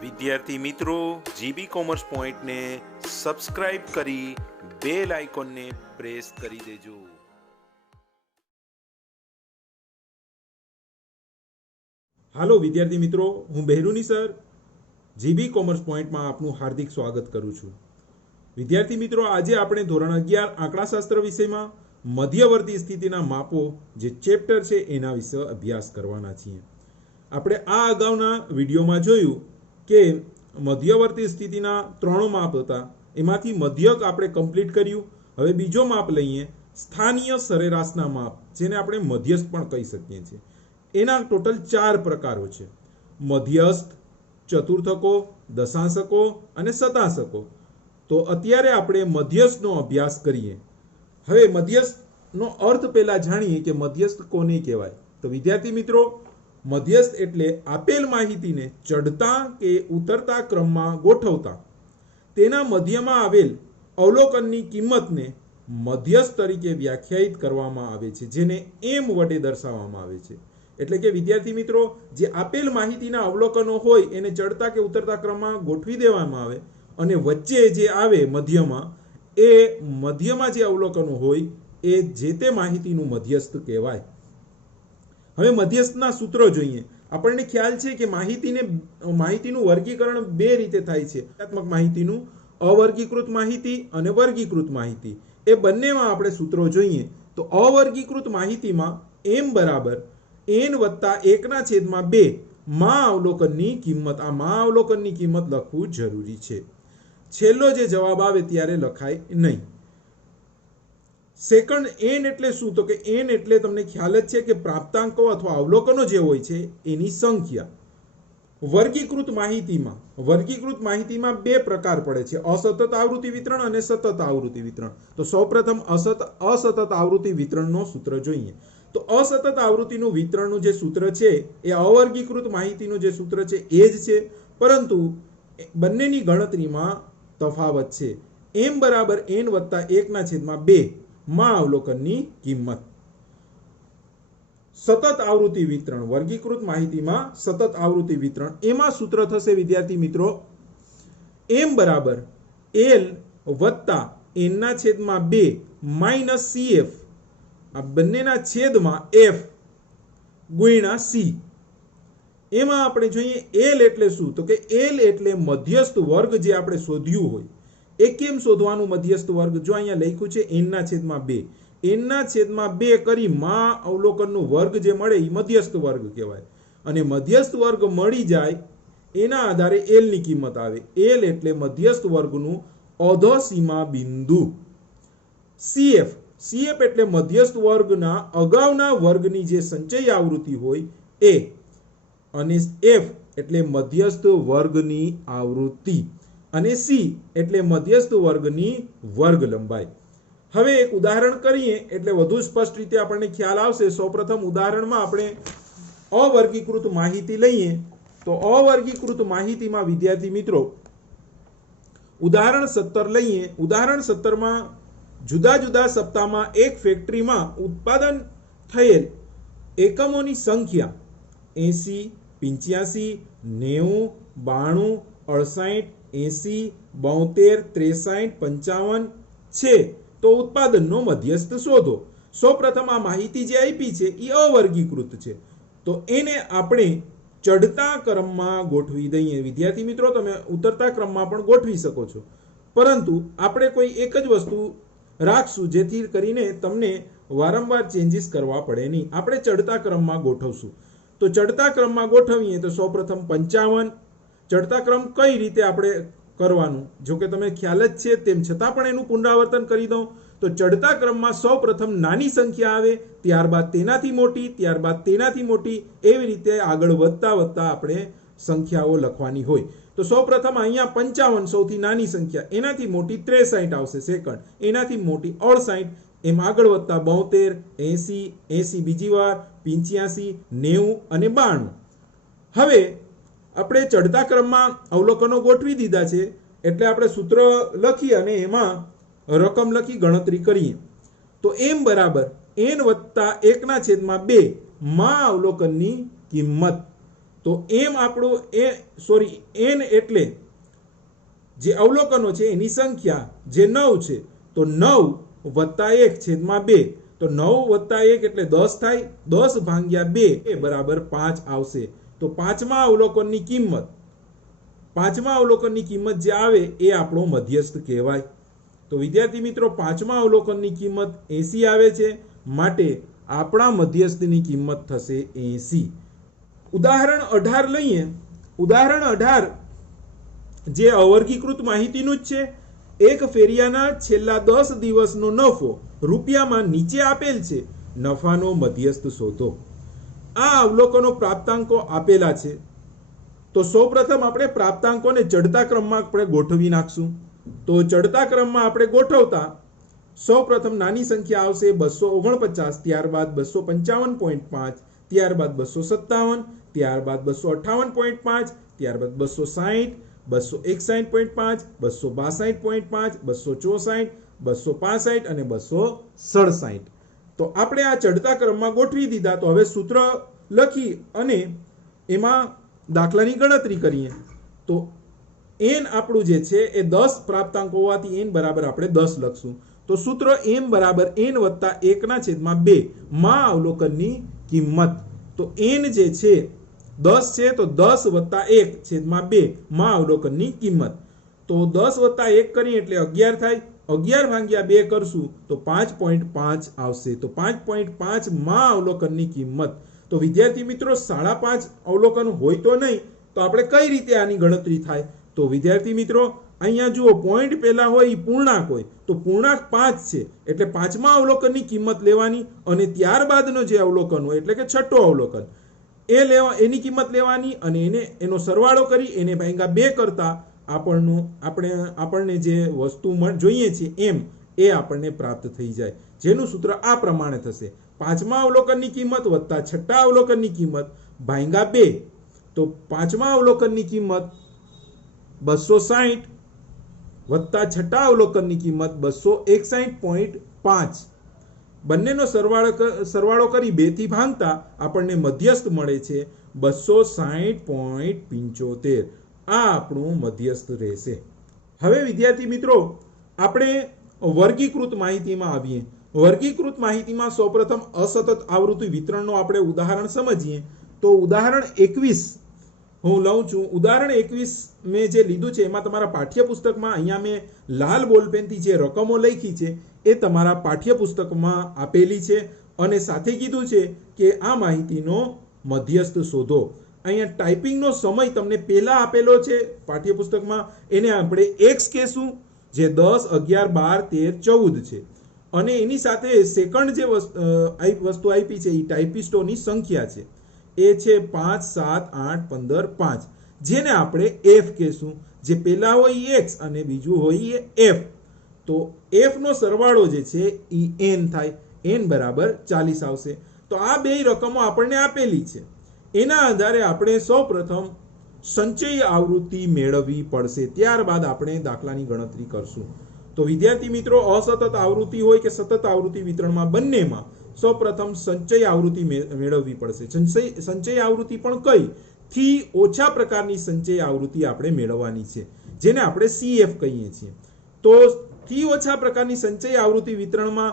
વિદ્યાર્થી મિત્રો, GB commerce પોઈન્ટને સબસ્ક્રાઇબ કરી બેલ આઇકોનને પ્રેસ કરી દેજો. હાલો વિદ્યાર્થી મિત્રો, હું બહેરુની સર જીબી કોમર્સ પોઈન્ટમાં આપનું હાર્દિક સ્વાગત કરું છું. વિદ્યાર્થી મિત્રો, આજે આપણે ધોરણ 11 આંકડાશાસ્ત્ર વિષયમાં મધ્યવર્તી સ્થિતિના માપો જે ચેપ્ટર છે એના વિશે અભ્યાસ કરવાના છીએ. આપણે આ અગાઉના વિડીયોમાં જોયું કે મધ્યવર્તી સ્થિતિના 3 માપ હતા, એમાંથી મધ્યક આપણે કમ્પ્લીટ કર્યું. હવે બીજો માપ લઈએ, સ્થાનીય સરેરાશના માપ, જેને આપણે મધ્યસ્થ પણ કહી શકીએ છીએ. એના ટોટલ 4 પ્રકારો છે: મધ્યસ્થ, ચતુર્થકો, દશાંશકો અને શતાંશકો. તો અત્યારે આપણે મધ્યસ્થનો અભ્યાસ કરીએ. હવે મધ્યસ્થનો અર્થ પહેલા જાણીએ કે મધ્યસ્થ કોને કહેવાય. તો વિદ્યાર્થી મિત્રો, મધ્યસ્થ એટલે આપેલ માહિતીને ચડતા કે ઉતરતા ક્રમમાં ગોઠવતા તેના મધ્યમાં આવેલ અવલોકનની કિંમતને મધ્યસ્થ તરીકે વ્યાખ્યાયિત કરવામાં આવે છે, જેને એમ વડે દર્શાવવામાં આવે છે. એટલે કે વિદ્યાર્થી મિત્રો, જે આપેલ માહિતીના અવલોકનો હોય એને ચડતા કે ઉતરતા ક્રમમાં ગોઠવી દેવામાં આવે અને વચ્ચે જે આવે મધ્યમાં, એ મધ્યમાં જે અવલોકનો હોય એ જે તે માહિતીનું મધ્યસ્થ કહેવાય. હવે મધ્યસ્થના સૂત્રો જોઈએ. આપણને ખ્યાલ છે કે માહિતીનું વર્ગીકરણ 2 રીતે થાય છે: ક્રિયાત્મક માહિતીનું, અવર્ગીકૃત માહિતી અને વર્ગીકૃત માહિતી. એ બંનેમાં આપણે સૂત્રો જોઈએ. તો અવર્ગીકૃત માહિતીમાં m બરાબર n વત્તા 1/2 માં અવલોકનની કિંમત. આ માં અવલોકનની કિંમત લખવું જરૂરી છે. છેલ્લો જે જવાબ આવે ત્યારે લખાય નહીં. સેકન્ડ n એટલે શું? તો કે n એટલે તમને ખ્યાલ જ છે કે પ્રાપ્તાંકો અથવા અવલોકનો જે હોય છે એની સંખ્યા. વર્ગીકૃત માહિતીમાં 2 પ્રકાર પડે છે: અસતત આવૃત્તિ વિતરણ અને સતત આવૃત્તિ વિતરણ. તો સૌપ્રથમ અસતત આવૃત્તિ વિતરણનો સૂત્ર જોઈએ. તો અસતત આવૃત્તિનું વિતરણનું જે સૂત્ર છે એ અવર્ગીકૃત માહિતીનું જે સૂત્ર છે એ જ છે, પરંતુ બંનેની ગણતરીમાં તફાવત છે. m બરાબર n વત્તા 1/2 માં અવલોકનની કિંમત. સતત આવૃત્તિ વિતરણ, વર્ગીકૃત માહિતીમાં સતત આવૃત્તિ વિતરણ, એમાં સૂત્ર થશે વિદ્યાર્થી મિત્રો m બરાબર l વત્તા n/2 માઇનસ cf, આ બંનેના છેદમાં f ગુણ્યા c. એમાં આપણે જોઈએ l એટલે શું? તો કે l એટલે મધ્યસ્થ વર્ગ જે આપણે શોધ્યું હોય. એ કેમ શોધવાનું મધ્યસ્થ વર્ગ? જો અહીંયા લખ્યું છે n/2, n/2 કરી માં અવલોકનનું વર્ગ જે મળે એ મધ્યસ્થ વર્ગ કહેવાય. અને મધ્યસ્થ વર્ગ મળી જાય એના આધારે l ની કિંમત આવે. l એટલે મધ્યસ્થ વર્ગનું અધોસીમા બિંદુ. cf એટલે મધ્યસ્થ વર્ગના અગાઉના વર્ગની જે સંચય આવૃત્તિ હોય એ. અને f એટલે મધ્યસ્થ વર્ગની આવૃત્તિ. અને c એટલે મધ્યસ્થ વર્ગની વર્ગ લંબાઈ. હવે એક ઉદાહરણ કરીએ એટલે વધુ સ્પષ્ટ રીતે આપણને ખ્યાલ આવશે. સૌપ્રથમ ઉદાહરણમાં આપણે અવર્ગીકૃત માહિતી લઈએ. તો અવર્ગીકૃત માહિતીમાં વિદ્યાર્થી મિત્રો ઉદાહરણ 17 લઈએ. ઉદાહરણ 17 માં જુદા જુદા સપ્તાહમાં એક ફેક્ટરીમાં ઉત્પાદન થયેલ એકમોની સંખ્યા 80, 85, 90, 92, 68, 80, 72, 63, 55 છે. તો ઉત્પાદનનો મધ્યસ્થ શોધો. સૌપ્રથમ આ માહિતી જે આપી છે એ અવર્ગીકૃત છે, તો એને આપણે ચડતા ક્રમમાં ગોઠવી દઈએ. વિદ્યાર્થી મિત્રો, તમે ઉતરતા ક્રમમાં પણ ગોઠવી શકો છો, પરંતુ આપણે કોઈ એક જ વસ્તુ રાખશું જેથી કરીને તમને વારંવાર ચેન્જીસ કરવા પડે નહીં. આપણે ચડતા ક્રમમાં ગોઠવશું. તો ચડતા ક્રમમાં ગોઠવીએ તો સૌપ્રથમ 55. ચડતા ક્રમ કઈ રીતે આપણે કરવાનું? જો કે તમે ખ્યાલ જ છે, તેમ છતાં પણ એનું પુનરાવર્તન કરી દઉં. તો ચડતા ક્રમમાં સૌપ્રથમ નાની સંખ્યા આવે, ત્યારબાદ તેનાથી મોટી, ત્યારબાદ તેનાથી મોટી, એવી રીતે આગળ વધતા વધતા આપણે સંખ્યાઓ લખવાની હોય. તો સૌપ્રથમ અહીંયા 55 સૌથી નાની સંખ્યા, એનાથી મોટી 63 આવશે સેકન્ડ, એનાથી મોટી 68, એમ આગળ વધતા 72, 80 બીજી વાર, 85, 90 અને 92. હવે આપણે ચડતા ક્રમમાં અવલોકનો ગોઠવી દીધા છે, એટલે આપણે સૂત્ર લખી અને એમાં રકમ લખી ગણતરી કરીએ. તો m બરાબર n વત્તા 1/2 માં અવલોકનની કિંમત. તો એમ આપણું એન એટલે જે અવલોકનો છે એની સંખ્યા જે 9 છે, તો 9 વત્તા 1 છેદમાં 2, તો 9 વત્તા 1 એટલે 10 થાય, 10 ભાગ્યા 2 એ બરાબર 5 આવશે. તો પાંચમા અવલોકનની કિંમત જે આવે એ આપણો મધ્યસ્થ કહેવાય. તો વિદ્યાર્થી મિત્રો, પાંચમા અવલોકનની કિંમત 80 આવે છે, માટે આપણા મધ્યસ્થની કિંમત થશે 80. ઉદાહરણ 18 લઈએ. ઉદાહરણ 18 જે અવર્ગીકૃત માહિતીનું જ છે. એક ફેરિયાના છેલ્લા 10 દિવસનો નફો રૂપિયામાં નીચે આપેલ છે. નફાનો મધ્યસ્થ શોધો. આ અવલોકનો પ્રાપ્તાંકો આપેલા છે. તો સૌપ્રથમ આપણે પ્રાપ્તાંકોને ચડતા ક્રમમાં આપણે ગોઠવી નાખશું. તો ચડતા ક્રમમાં આપણે ગોઠવતા સૌપ્રથમ નાની સંખ્યા આવશે 249, ત્યારબાદ 255.5, ત્યારબાદ 257, ત્યારબાદ 258.5, ત્યારબાદ 260, 261.5, 262.5, 264, 265 અને 267. તો આપણે આ ચડતા ક્રમમાં ગોઠવી દીધા. તો હવે સૂત્ર લખી અને એમાં દાખલાની ગણતરી કરીએ. તો n આપણું જે છે એ 10 પ્રાપ્તાંક હોવાથી n બરાબર આપણે 10 લખશું. તો સૂત્ર m બરાબર n વત્તા 1 ના છેદમાં 2 માં અવલોકનની કિંમત. તો n જે છે 10 છે, તો 10 વત્તા 1 છેદમાં 2 માં અવલોકનની કિંમત. તો 10 વત્તા 1 કરીએ એટલે 11 થાય. 11 ભાગ્યા 2 કરશું તો 5.5 આવશે. તો 5.5 માં અવલોકનની કિંમત. તો વિદ્યાર્થી મિત્રો, 5.5 અવલોકન હોય તો નહીં, તો આપણે કઈ રીતે આની ગણતરી થાય? તો વિદ્યાર્થી મિત્રો, અહીંયા જુઓ, પોઈન્ટ પહેલા હોય એ પૂર્ણાંક હોય, તો પૂર્ણાંક 5 છે એટલે પાંચમા અવલોકનની કિંમત લેવાની અને ત્યારબાદનો જે અવલોકન હોય એટલે કે છઠ્ઠો અવલોકન એની કિંમત લેવાની અને એનો સરવાળો કરી એને ભાગ્યા 2 કરતા આપણને જે વસ્તુ જોઈએ છે એમ એ આપણને પ્રાપ્ત થઈ જાય. જેનું સૂત્ર આ પ્રમાણે થશે: પાંચમા અવલોકનની કિંમત વત્તા છઠ્ઠા અવલોકનની કિંમત ભાગ્યા 2. તો પાંચમા અવલોકનની કિંમત 260 વત્તા છઠ્ઠા અવલોકનની કિંમત 261.5. બંનેનો સરવાળો કરી 2 થી ભાંગતા આપણને મધ્યસ્થ મળે છે 260.75. આ આપણું મધ્યસ્થ રહેશે. હવે વિદ્યાર્થી મિત્રો, આપણે વર્ગીકૃત માહિતીમાં આવીએ. વર્ગીકૃત માહિતીમાં સૌપ્રથમ અસતત આવૃત્તિ વિતરણનો આપણે ઉદાહરણ સમજીએ. તો ઉદાહરણ 21 હું લઉં છું. ઉદાહરણ 21 મેં જે લીધું છે એમાં તમારા પાઠ્યપુસ્તકમાં અહીંયા મેં લાલ બોલપેનથી જે રકમો લખી છે એ તમારા પાઠ્યપુસ્તકમાં આપેલી છે અને સાથે કીધું છે કે આ માહિતીનો મધ્યસ્થ શોધો. અહીંયા ટાઈપિંગનો સમય તમને પહેલા આપેલો છે પાઠ્યપુસ્તકમાં, એને આપણે x કહેશું, જે 10, 11, 12, 13, 14 છે. અને એની સાથે સેકન્ડ જે વસ્તુ આપી છે એ ટાઈપિસ્ટોની સંખ્યા છે. એ છે 5, 7, 8, 15, 5, જેને આપણે f કહેશું. જે પહેલા હોય x અને બીજું હોય f. તો f નો સરવાળો જે છે એ n થાય. n બરાબર 40 આવશે. તો આ બે રકમો આપણને આપેલી છે. એના આધારે આપણે સૌપ્રથમ સંચય આવૃત્તિ મેળવવી પડશે. ત્યારબાદ આપણે દાખલાની ગણતરી કરશું. તો વિદ્યાર્થી મિત્રો, અસતત આવૃત્તિ હોય કે સતત આવૃત્તિ વિતરણમાં બંનેમાં સૌપ્રથમ સંચય આવૃત્તિ મેળવવી પડશે. સંચય આવૃત્તિ પણ કઈ? થી ઓછા પ્રકારની સંચય આવૃત્તિ આપણે મેળવવાની છે, જેને આપણે CF કહીએ છીએ. તો થી ઓછા પ્રકારની સંચય આવૃત્તિ વિતરણમાં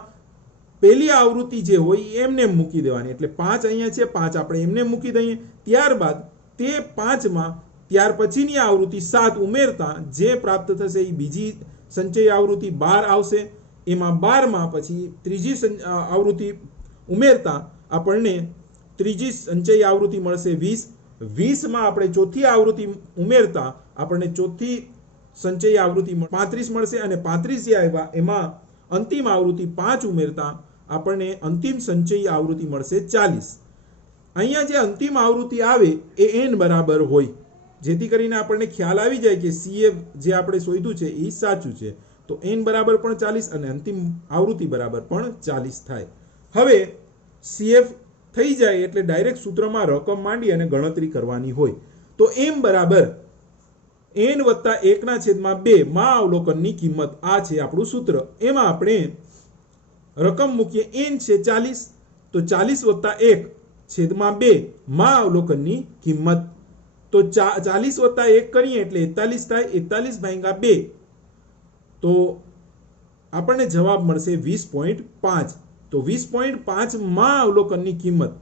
પહેલી આવૃત્તિ જે હોય એમને મૂકી દેવાની. એટલે 5 અહીંયા છે, 5 આપણે એમને મૂકી દઈએ. ત્યારબાદ તે 5માં ત્યાર પછીની આવૃત્તિ 7 ઉમેરતા જે પ્રાપ્ત થશે એ બીજી સંચય આવૃત્તિ 12 આવશે. એમાં 12માં પછી ત્રીજી આવૃત્તિ ઉમેરતા આપણને ત્રીજી સંચય આવૃત્તિ મળશે 20. 20માં આપણે ચોથી આવૃત્તિ ઉમેરતા આપણને ચોથી સંચય આવૃત્તિ 35 મળશે અને 35 જે આવ્યા એમાં અંતિમ આવૃત્તિ 5 ઉમેરતા આપણને અંતિમ સંચય આવૃત્તિ મળશે 40. અહીંયા જે અંતિમ આવૃત્તિ આવે એ n બરાબર હોય, જેથી કરીને આપણને ખ્યાલ આવી જાય કે CF જે આપણે શોધ્યું છે એ સાચું છે. તો n બરાબર પણ 40 અને અંતિમ આવૃત્તિ બરાબર પણ 40 થાય. હવે CF થઈ જાય એટલે ડાયરેક્ટ સૂત્રમાં રકમ માંડી અને ગણતરી કરવાની હોય. તો m બરાબર n વત્તા 1 ના છેદમાં 2 માં અવલોકનની કિંમત. આ છે આપણું સૂત્ર. એમાં આપણે રકમ મૂકીએ. n છે 40, તો 40 વત્તા 1 છેદમાં 2 માં અવલોકનની કિંમત. તો 40 વત્તા 1 કરીએ એટલે 41 થાય. 41 ભાગ્યા 2 તો આપણને જવાબ મળશે 20.5. તો 20.5 માં અવલોકનની કિંમત.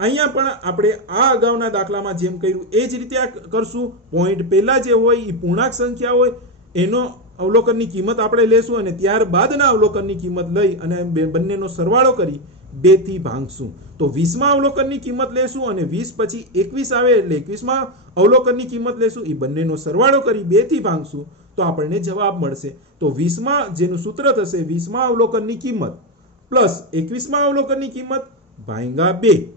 અહીંયા પણ આપણે આ અગાઉના દાખલામાં જેમ કર્યું એ જ રીતે આ કરશું. પોઈન્ટ પહેલા જે હોય એ પૂર્ણાંક સંખ્યા હોય એનો અવલોકનની કિંમત આપણે લેશું અને ત્યારબાદના અવલોકનની કિંમત લઈ અને બંનેનો સરવાળો કરી 2 થી ભાંગશું. તો 20માં અવલોકનની કિંમત લેશું અને 20 પછી 21 આવે એટલે 21માં અવલોકનની કિંમત લેશું. એ બંનેનો સરવાળો કરી 2 થી ભાંગશું તો આપણને જવાબ મળશે. તો 20માં જેનું સૂત્ર થશે 20માં અવલોકનની કિંમત પ્લસ 21માં અવલોકનની કિંમત ભાગ્યા 2.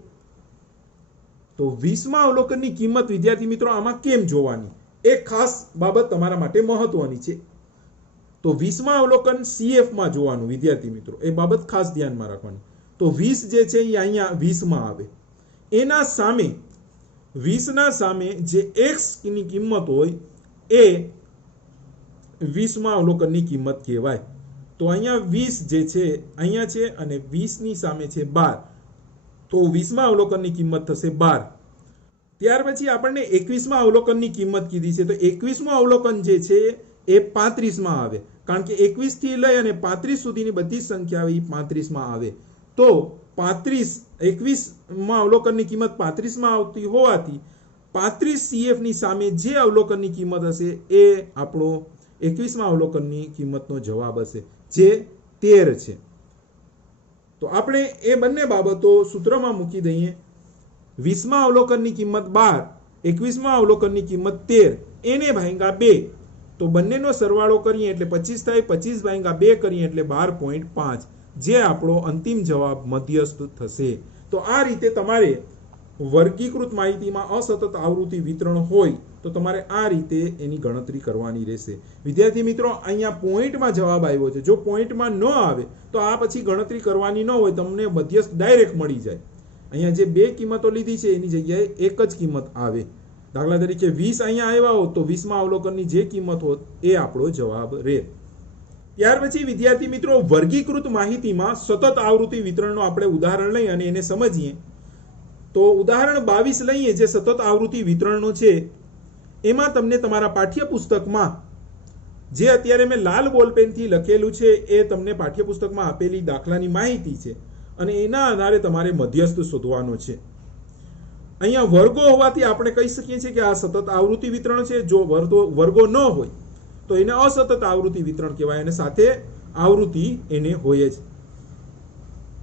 તો 20માં અવલોકનની કિંમત વિદ્યાર્થી મિત્રો આમાં કેમ જોવાની? એક ખાસ બાબત તમારા માટે મહત્વની છે. તો 20માં અવલોકન CF માં જોવાનું વિદ્યાર્થી મિત્રો, એ બાબત ખાસ ધ્યાનમાં રાખવાની. તો 20 જે છે એ અહીંયા 20 માં આવે. એના સામે 20 ના સામે જે x ની કિંમત હોય એ 20માં અવલોકનની કિંમત કહેવાય. તો અહીંયા 20 જે છે અહીંયા છે અને 20 ની સામે છે 12. તો 20માં અવલોકનની કિંમત થશે 12. ત્યાર પછી આપણને 21માં અવલોકનની કિંમત કીધી છે. તો 21માં અવલોકન જે છે એ 35 માં આવે, કારણ કે 21 થી લઈ અને 35 સુધીની બધી સંખ્યા એ 35 માં આવે. તો 21માં અવલોકનની કિંમત 35 માં આવતી હોવાથી 35 CF ની સામે જે અવલોકનની કિંમત હશે એ આપણો 21માં અવલોકનની કિંમતનો જવાબ હશે, જે 13 છે. તો આપણે એ બંને બાબતો સૂત્રમાં મૂકી દઈએ. 20માં અવલોકનની કિંમત 12, 21માં અવલોકનની કિંમત 13, એને ભાગ્યા 2. તો બંનેનો સરવાળો કરીએ એટલે 25 થાય. 25 ભાગ્યા 2 કરીએ એટલે 12.5, જે આપણો અંતિમ જવાબ મધ્યસ્થ થશે. તો આ રીતે તમારે વર્ગીકૃત માહિતીમાં અસતત આવૃત્તિ વિતરણ હોય તો તમારે આ રીતે એની ગણતરી કરવાની રહેશે. વિદ્યાર્થી મિત્રો, અહીંયા પોઈન્ટમાં જવાબ આવ્યો છે. જો પોઈન્ટમાં ન આવે તો આ પછી ગણતરી કરવાની ન હોય, તમને મધ્યસ્થ ડાયરેક્ટ મળી જાય. અહીંયા જે 2 કિંમતો લીધી છે એની જગ્યાએ એક જ કિંમત આવે. દાખલા તરીકે 20 અહીંયા આવ્યા હોત તો 20માં અવલોકનની જે કિંમત હોત એ આપણો જવાબ રહે. ત્યાર પછી વિદ્યાર્થી મિત્રો, વર્ગીકૃત માહિતીમાં સતત આવૃત્તિ વિતરણનો આપણે ઉદાહરણ લઈ અને એને સમજીએ. તો ઉદાહરણ 22 લઈએ જે સતત આવૃત્તિ વિતરણનો છે. એમાં તમને તમારા પાઠ્યપુસ્તકમાં જે અત્યારે મેં લાલ બોલપેનથી લખેલું છે એ તમને પાઠ્યપુસ્તકમાં આપેલી દાખલાની માહિતી છે અને એના આધારે તમારે મધ્યસ્થ શોધવાનો છે. અહીંયા વર્ગો હોવાથી આપણે કહી શકીએ છીએ કે આ સતત આવૃત્તિ વિતરણ છે. જો વર્ગો ન હોય તો એને અસતત આવૃત્તિ વિતરણ કહેવાય અને સાથે આવૃત્તિ એને હોય જ.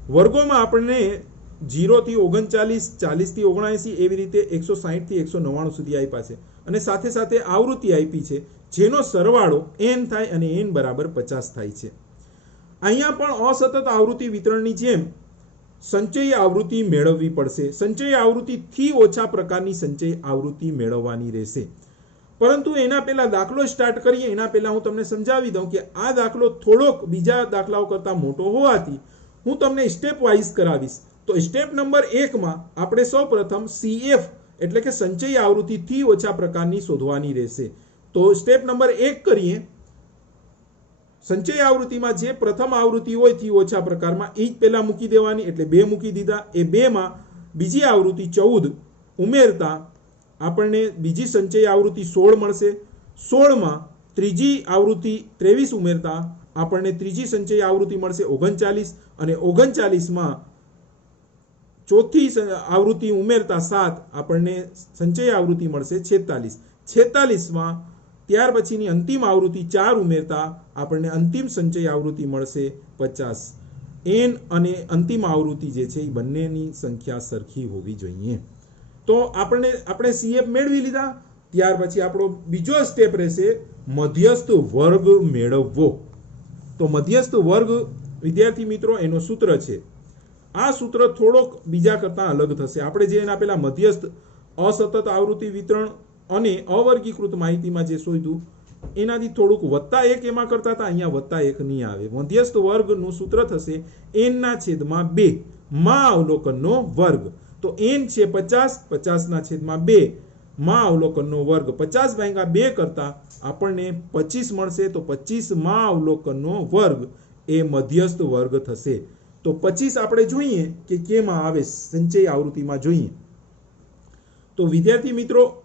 વર્ગોમાં આપણને 0 થી 39, 40 થી 79 એવી રીતે 160 થી 199 સુધી આપ્યા છે અને સાથે સાથે આવૃત્તિ આપી છે જેનો સરવાળો n થાય અને n બરાબર 50 થાય છે. અહીંયા પણ અસતત આવૃત્તિ વિતરણની જેમ સંચયી આવૃત્તિ મેળવવી પડશે. સંચયી આવૃત્તિથી ઓછા પ્રકારની સંચયી આવૃત્તિ મેળવવાની રહેશે. પરંતુ એના પહેલા દાખલો સ્ટાર્ટ કરીએ એના પહેલા હું તમને સમજાવી દઉં કે આ દાખલો થોડોક બીજા દાખલાઓ કરતા મોટો હોવાથી હું તમને સ્ટેપ વાઇઝ કરાવીશ. તો સ્ટેપ નંબર 1 માં આપણે સૌપ્રથમ CF એટલે કે સંચયી આવૃત્તિથી ઓછા પ્રકારની શોધવાની રહેશે. તો સ્ટેપ નંબર 1 કરીએ. સંચય આવૃત્તિમાં જે પ્રથમ આવૃત્તિ હોય થી ઓછા પ્રકારમાં એ જ પહેલા મૂકી દેવાની, એટલે 2 મૂકી દીધા. એ 2 માં બીજી આવૃત્તિ 14 ઉમેરતા આપણને બીજી સંચય આવૃત્તિ 16 મળશે. 16 માં ત્રીજી આવૃત્તિ 23 ઉમેરતા આપણને ત્રીજી સંચય આવૃત્તિ મળશે 39 અને 39 માં ચોથી આવૃત્તિ ઉમેરતા 7 આપણને સંચય આવૃત્તિ મળશે 46. 46 માં ત્યાર પછીની અંતિમ આવૃત્તિ 4 ઉમેરતા આપણને અંતિમ સંચય આવૃત્તિ મળશે 50. n અને અંતિમ આવૃત્તિ જે છે એ બંનેની સંખ્યા સરખી હોવી જોઈએ. તો આપણે CF મેળવી લીધા. ત્યાર પછી આપણો બીજો સ્ટેપ રહેશે મધ્યસ્થ વર્ગ મેળવવો. તો મધ્યસ્થ વર્ગ વિદ્યાર્થી મિત્રો એનો સૂત્ર છે. આ સૂત્ર થોડોક બીજા કરતા અલગ થશે. આપણે જે એના પહેલા મધ્યસ્થ અસતત આવૃત્તિ વિતરણ અને અવર્ગીકૃત માહિતીમાં જે શોધ્યું એનાથી થોડુંક +1 એમાં કરતા હતા, અહીંયા +1 નહીં આવે. મધ્યસ્થ વર્ગનું સૂત્ર થશે n/2 માં અવલોકનનો વર્ગ. તો n છે 50, 50/2 માં અવલોકનનો વર્ગ. 50/2 કરતા આપણને 25 મળશે. તો 25 માં અવલોકનનો વર્ગ એ મધ્યસ્થ વર્ગ થશે. તો 25 આપણે જોઈએ કે કેમાં આવે, સંચય આવૃત્તિમાં જોઈએ. તો વિદ્યાર્થી મિત્રો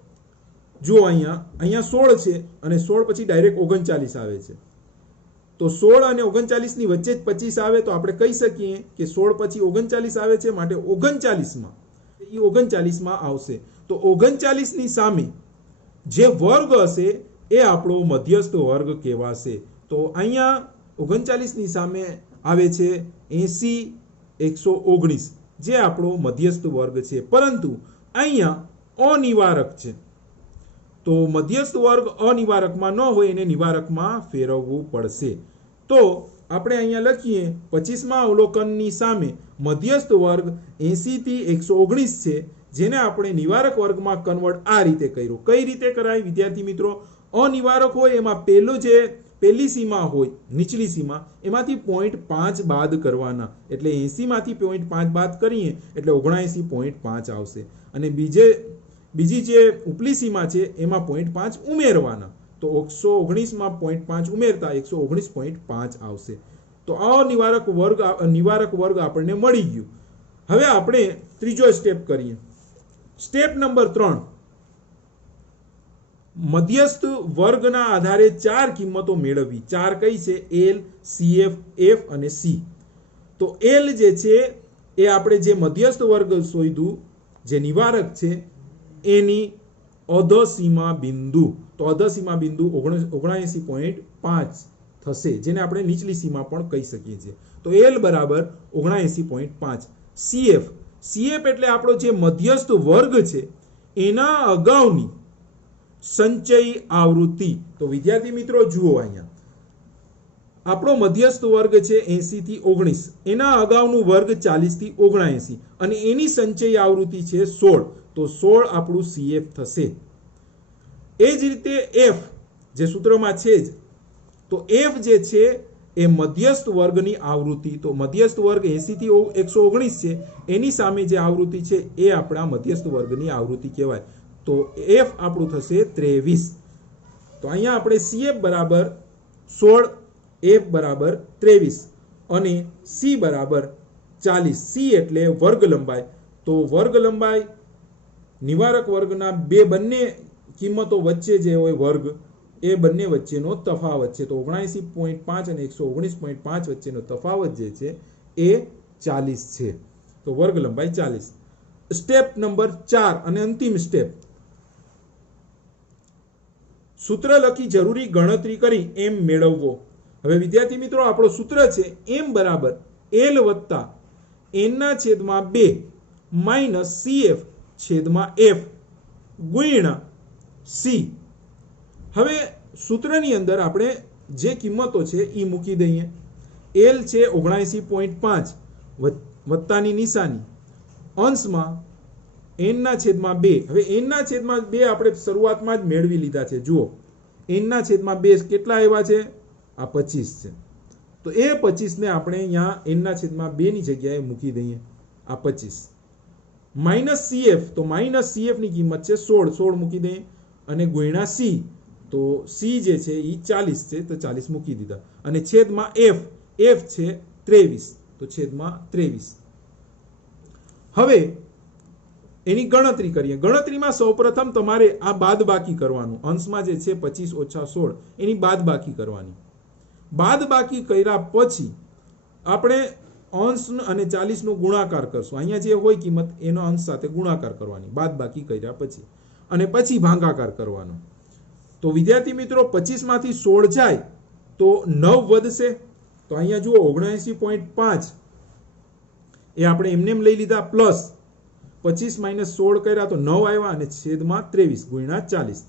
જુઓ અહીંયા 16 છે અને 16 પછી ડાયરેક્ટ 39 આવે છે. તો 16 અને 39 ની વચ્ચે જ 25 આવે તો આપણે કહી શકીએ કે 16 પછી 39 આવે છે, માટે 39માં આવશે. તો 39 ની સામે જે વર્ગ હશે એ આપણો મધ્યસ્થ વર્ગ કહેવાશે. તો અહીંયા 39 ની સામે આવે છે 80 119 જે આપણો મધ્યસ્થ વર્ગ છે, પરંતુ અહીંયા અનિવારક છે. તો મધ્યસ્થ વર્ગ અનિવારકમાં ન હોય એને નિવારકમાં ફેરવવું પડશે. તો આપણે અહીંયા લખીએ 25મા અવલોકનની સામે મધ્યસ્થ વર્ગ 80 થી 119 છે, જેને આપણે નિવારક વર્ગમાં કન્વર્ટ આ રીતે કર્યું. કઈ રીતે કરાય વિદ્યાર્થી મિત્રો? અનિવારક હોય એમાં પહેલી સીમા હોય નીચલી સીમા, એમાંથી 0.5 બાદ કરવાના, એટલે 80 માંથી 0.5 બાદ કરીએ એટલે 79.5 આવશે. અને બીજી જે ઉપલી સીમા છે એમાં 0.5 ઉમેરવાના, તો 119 માં 0.5 ઉમેરતા 119.5 આવશે. તો અનિવારક નિવારક વર્ગ આપણને મળી ગયું. હવે આપણે ત્રીજો સ્ટેપ કરીએ. સ્ટેપ નંબર 3, મધ્યસ્થ વર્ગના આધારે 4 કિંમતો મેળવવી. 4 કઈ છે? L, CF, F અને C. તો L જે છે એ આપણે જે મધ્યસ્થ વર્ગ શોધ્યું જે નિવારક છે એની અધસીમા બિંદુ. તો અધસીમા બિંદુ 79.5 થશે, જેને આપણે નીચલી સીમા પણ કહી શકીએ છીએ. તો L બરાબર 79.5. CF એટલે આપણો જે મધ્યસ્થ વર્ગ છે એના અગાઉની સંચય આવૃત્તિ. તો વિદ્યાર્થી મિત્રો જુઓ, અહીંયા આપણો મધ્યસ્થ વર્ગ છે 80 થી 19, એના અગાઉનું વર્ગ 40 થી 79 અને એની સંચય આવૃત્તિ છે 16. તો 16 આપણું CF થશે. એ જ રીતે F જે સૂત્રમાં છે જ, તો F જે છે એ મધ્યસ્થ વર્ગની આવૃત્તિ. તો મધ્યસ્થ વર્ગ 80 થી 119 છે, એની સામે જે આવૃત્તિ છે એ આપણા મધ્યસ્થ વર્ગની આવૃત્તિ કહેવાય. તો F આપણું થશે 23. તો અહીંયા આપણે CF બરાબર 16, F બરાબર 23 અને C બરાબર 40. C એટલે વર્ગ લંબાઈ. તો વર્ગ લંબાઈ નિવારક વર્ગના બંને કિંમતો વચ્ચે જે હોય વર્ગ, એ બંને વચ્ચેનો તફાવત છે. તો 79.5 અને 119.5 વચ્ચેનો તફાવત જે છે એ 40 છે. તો વર્ગ લંબાઈ 40. સ્ટેપ નંબર 4 અને અંતિમ સ્ટેપ, સૂત્ર લખી જરૂરી ગણતરી કરી m મેળવવો. હવે વિદ્યાર્થી મિત્રો આપણો સૂત્ર છે m બરાબર L વત્તા n ના છેદમાં 2 માઇનસ CF છેદમાં F ગુણ્યા C. હવે સૂત્રની અંદર આપણે જે કિંમતો છે એ મૂકી દઈએ. L છે 79.5 વત્તાની નિશાની, અંશમાં n ના છેદમાં 2. હવે n ના છેદમાં 2 આપણે શરૂઆતમાં જ મેળવી લીધા છે. જુઓ, n ના છેદમાં 2 કેટલા આવ્યા છે? આ 25 છે. તો એ 25 ને આપણે અહીંયા n ના છેદમાં 2 ની જગ્યાએ મૂકી દઈએ. આ 25 માઇનસ CF, તો માઇનસ CF ની કિંમત છે 16 મૂકી દઈએ અને ગુણ્યા C. તો C જે છે એ 40 છે, તો 40 મૂકી દીધા અને છેદમાં F છે 23, તો છેદમાં 23. હવે એની ગણતરી કરીએ. ગણતરીમાં સૌપ્રથમ તમારે આ બાદબાકી કરવાનું. અંશમાં જે છે 25 ઓછા 16 એની બાદબાકી કરવાની. બાદબાકી કર્યા પછી આપણે અંશ અને 40 નો ગુણાકાર કરશું. અહીંયા જે હોય કિંમત એનો અંશ સાથે ગુણાકાર કરવાની બાદબાકી કર્યા પછી, અને પછી ભાગાકાર કરવાનો. તો વિદ્યાર્થી મિત્રો 25 માંથી 16 જાય તો 9 વધશે. તો અહીંયા જુઓ 79.5 એ આપણે એમને લઈ લીધા, પ્લસ 25 માઇનસ 16 કર્યા તો 9 આવ્યા અને છેદમાં 23 ગુણ્યા 40.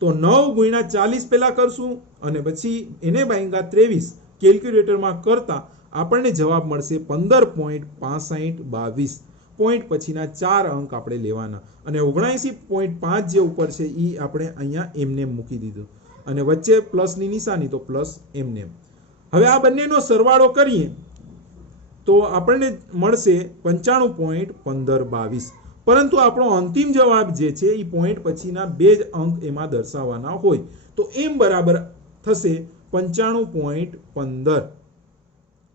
તો 9 ગુણ્યા 40 પહેલા કરશું અને પછી એને ભાગ્યા 23 કેલ્ક્યુલેટરમાં કરતા આપણને જવાબ મળશે 15.6522. પોઈન્ટ પછીના 4 અંક આપણે લેવાના અને 79.5 જે ઉપર છે એ આપણે અહીંયા એમને મૂકી દીધું અને વચ્ચે પ્લસની નિશાની, તો પ્લસ એમને. હવે આ બંનેનો સરવાળો કરીએ તો આપણને મળશે 95.1522. પરંતુ આપણો અંતિમ જવાબ જે છે એ પોઈન્ટ પછીના 2 જ અંક એમાં દર્શાવવાના હોય. તો m બરાબર થશે 95.15.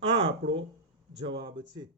આ આપણો જવાબ છે.